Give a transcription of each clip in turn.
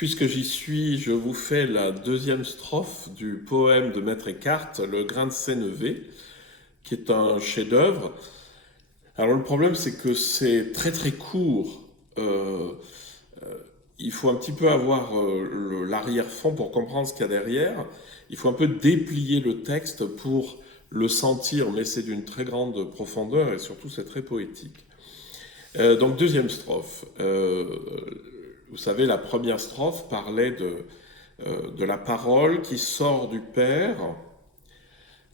Puisque j'y suis, je vous fais la deuxième strophe du poème de Maître Eckhart, Le grain de sénévé, qui est un chef-d'œuvre. Alors le problème, c'est que c'est très très court. Euh, il faut un petit peu avoir l'arrière-fond pour comprendre ce qu'il y a derrière. Il faut un peu déplier le texte pour le sentir, mais c'est d'une très grande profondeur et surtout c'est très poétique. Donc deuxième strophe. Vous savez, la première strophe parlait de la parole qui sort du Père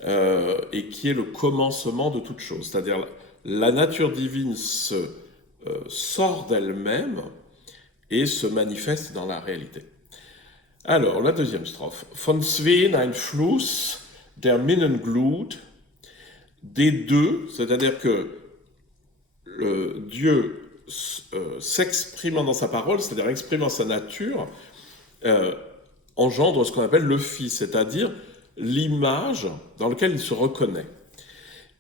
et qui est le commencement de toute chose. C'est-à-dire la nature divine sort d'elle-même et se manifeste dans la réalité. Alors, la deuxième strophe. Von Zweien ein Fluss, der Minnen glut, des deux, c'est-à-dire que Dieu s'exprimant dans sa parole, c'est-à-dire exprimant sa nature, engendre ce qu'on appelle le Fils, c'est-à-dire l'image dans laquelle il se reconnaît.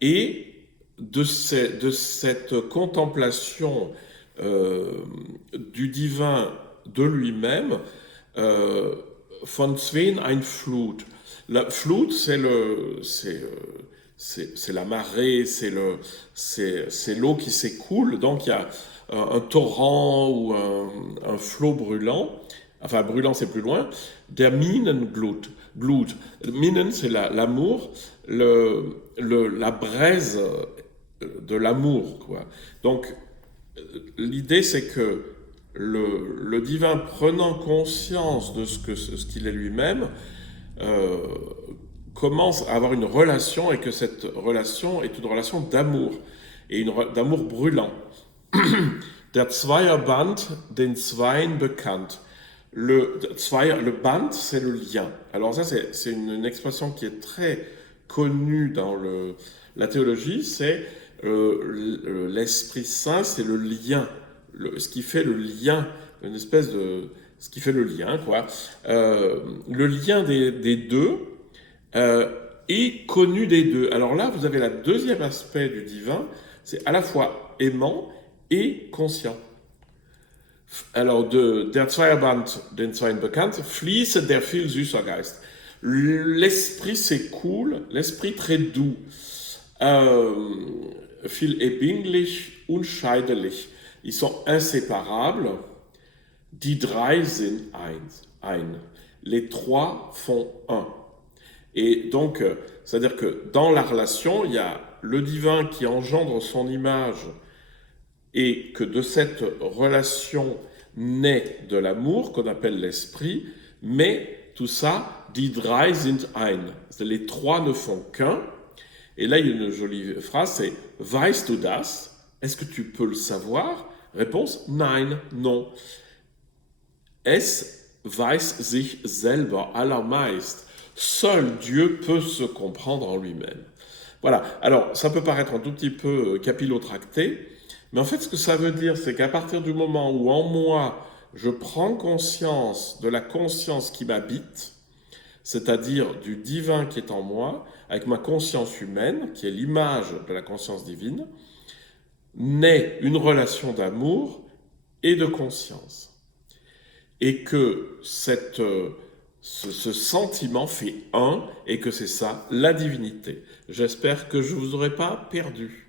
Et de cette contemplation du divin de lui-même, von Zweien ein Flut. La Flut, c'est la marée, c'est l'eau qui s'écoule, donc il y a un torrent ou un flot brûlant, enfin brûlant c'est plus loin, der Minenglut. Minen c'est l'amour, la braise de l'amour, quoi. Donc l'idée c'est que le divin prenant conscience de ce qu'il est lui-même, commence à avoir une relation et que cette relation est une relation d'amour et d'amour brûlant. Der Zweierband den Zweien bekannt. Le band, c'est le lien. Alors ça, c'est une expression qui est très connue dans la théologie, c'est l'Esprit Saint, c'est le lien, ce qui fait le lien, une espèce de... ce qui fait le lien, quoi. Le lien des deux est connu des deux. Alors là, vous avez le deuxième aspect du divin, c'est à la fois aimant et conscient. Alors, der Zweierband den Zweien bekannt, fließe der viel süßer Geist. L'esprit s'écoule, l'esprit très doux, viel erbinglich, unscheidlich. Ils sont inséparables. Die drei sind ein. Les trois font un. Et donc, c'est-à-dire que dans la relation, il y a le divin qui engendre son image et que de cette relation naît de l'amour qu'on appelle l'esprit, mais tout ça, die drei sind ein. Les trois ne font qu'un. Et là, il y a une jolie phrase, c'est weißt du das? Est-ce que tu peux le savoir? Réponse, nein, non. Es weiß sich selber allermeist. Seul Dieu peut se comprendre en lui-même. Voilà. Alors, ça peut paraître un tout petit peu capillotracté, mais en fait, ce que ça veut dire, c'est qu'à partir du moment où en moi, je prends conscience de la conscience qui m'habite, c'est-à-dire du divin qui est en moi, avec ma conscience humaine, qui est l'image de la conscience divine, naît une relation d'amour et de conscience. Et que ce sentiment fait un, et que c'est ça, la divinité. J'espère que je ne vous aurai pas perdu.